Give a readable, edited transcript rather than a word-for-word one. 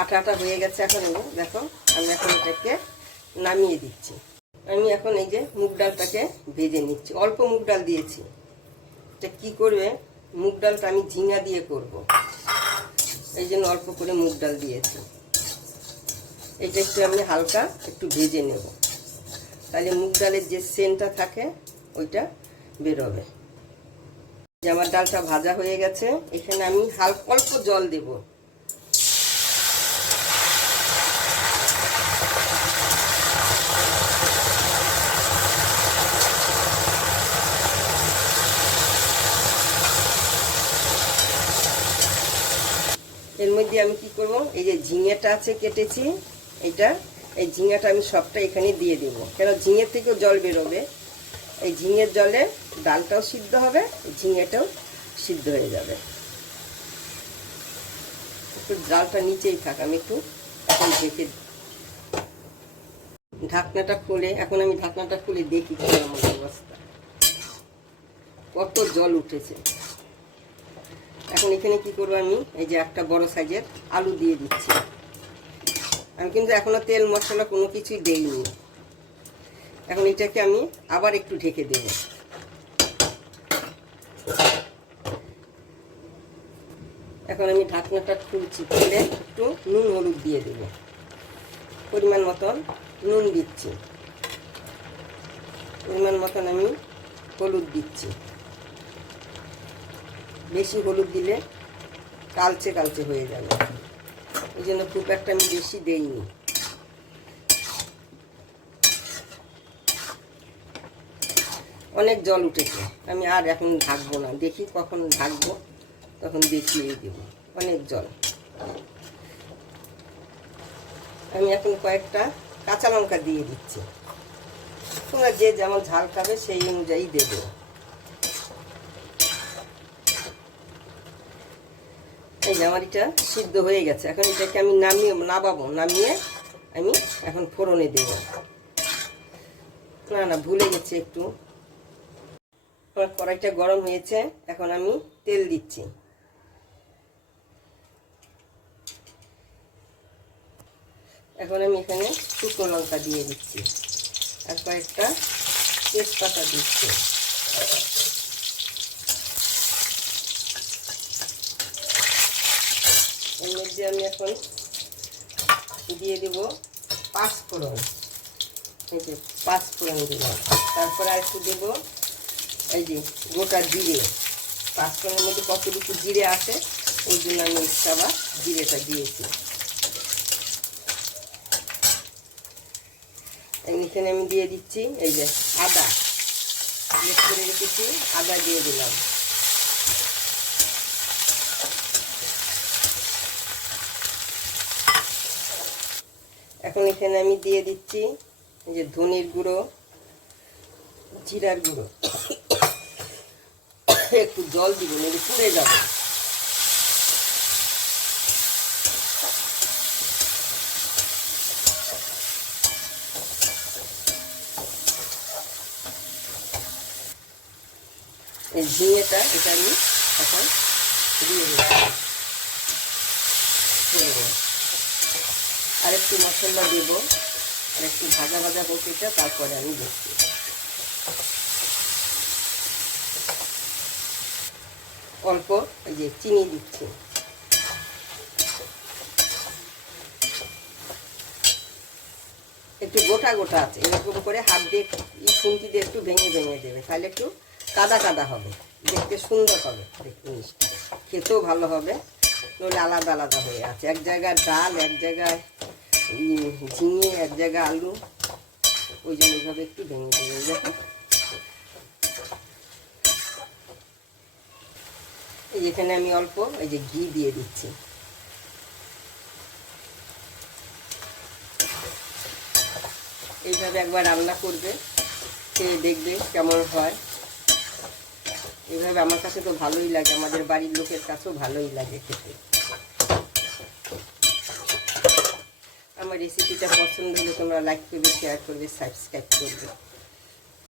আটা আটা হয়ে গেছে। এখন দেখো আমি এখন এটাকে নামিয়ে দিচ্ছি। আমি এখন এই যে মুগ ডালটাকে ভেজে নিচ্ছি। অল্প মুগ ডাল দিয়েছি। এটা কী করবে, মুগ ডালটা আমি ঝিঙা দিয়ে করব, এই জন্য অল্প করে মুগ ডাল দিয়েছি। এটা একটু আমি হালকা একটু ভেজে নেব, তাহলে মুগ ডালের যে সেন্টটা থাকে ওইটা বেরোবে। যে আমার ডালটা ভাজা হয়ে গেছে, এখানে আমি হালকা অল্প জল দেব। এর মধ্যে আমি কি করব, এই যে ঝিঙেটা আছে কেটেছি, এই ঝিঙাটা আমি সবটা এখানে দিয়ে দেব, কেন ঝিঙের থেকেও জল বেরোবে। এই ঝিঙের জলে ডালটাও সিদ্ধ হবে, ঝিঙেটাও সিদ্ধ হয়ে যাবে। একটু ডালটা নিচেই থাক, আমি একটু এখন ঢেকে ঢাকনাটা খুলে, এখন আমি ঢাকনাটা খুলে দেখি কি আমার অবস্থা, কত জল উঠেছে। এখন এখানে কি করবো, আমি এই যে একটা বড় সাইজের আলু দিয়ে দিচ্ছি। আমি কিন্তু এখনো তেল মশলা কোনো কিছুই দেইনি। এখন এটাকে আমি আবার একটু ঢেকে দেব। এখন আমি ঢাকনাটা খুলছি, খুলে একটু নুন হলুদ দিয়ে দেব, পরিমাণ মতন নুন দিচ্ছি, পরিমাণ মতন আমি হলুদ দিচ্ছি। বেশি হলুদ দিলে কালচে কালচে হয়ে যাবে, ওই জন্য খুব একটা আমি বেশি দেইনি। অনেক জল উঠেছে, আমি আর এখন ঢাকবো না, দেখি কখন ঢাকবো তখন দেখিয়ে দেব। অনেক জল। আমি এখন কয়েকটা কাঁচা লঙ্কা দিয়ে দিচ্ছি, তোমরা যে যেমন ঝাল খাবে সেই অনুযায়ী দেবে। এই যে আমার এটা সিদ্ধ হয়ে গেছে। এখন এটাকে আমি নামিয়ে আমি এখন ফোড়নে দেব। না ভুলে গেছি একটু, আমার কড়াইটা গরম হয়েছে, এখন আমি তেল দিচ্ছি। এখন আমি এখানে শুকনো লঙ্কা দিয়ে দিচ্ছি আর কয়েকটা তেজপাতা দিচ্ছি। এর মধ্যে আমি এখন দিয়ে দিব পাঁচফোড়ন। এই যে পাঁচফোড়ন দিলাম, তারপরে আর একটু দেবো এই যে গোটা জিরে। পাঁচফোড়নের মধ্যে কতটুকু জিরে আছে ওই জন্য আমি আবার জিরেটা দিয়েছি। এখানে আমি দিয়ে দিচ্ছি এই যে আদা মিক্স করে রেখেছি, আদা দিয়ে দিলাম। এখন এখানে আমি দিয়ে দিচ্ছি এই যে ধনের গুঁড়ো, জিরার গুঁড়ো। একটু জল দিব, নইলে পুড়ে যাবে। এই ঝিঙেটা এটা আমি এখন দিয়ে দেব। আর একটু মশলা দেব, আর একটু ভাজা ভাজা করতে, তারপরে আমি দেখছি। অল্প এই যে চিনি দিচ্ছি। একটু গোটা গোটা আছে, এরকম করে হাত দিয়ে খুন্তি দিয়ে একটু ভেঙে ভেঙে দেবে, তাহলে একটু কাদা কাদা হবে, দেখতে সুন্দর হবে, দেখতে মিষ্টি, খেতেও ভালো হবে। নইলে আলাদা আলাদা হয়ে আছে, এক জায়গায় ডাল, এক জায়গায় ঝিঙে, এক জায়গায় আলু, ওই জন্য এইভাবে একটু ভেঙে দেবে। দেখো এই যেখানে আমি অল্প এই যে ঘি দিয়ে দিচ্ছি। এইভাবে একবার রান্না করবে, খেয়ে দেখবে কেমন হয়। এইভাবে আমার কাছে তো ভালোই লাগে, আমাদের বাড়ির লোকের কাছেও ভালোই লাগে খেতে। আমার রেসিপিটা পছন্দ হলে তোমরা লাইক করবে, শেয়ার করবে, সাবস্ক্রাইব করবে।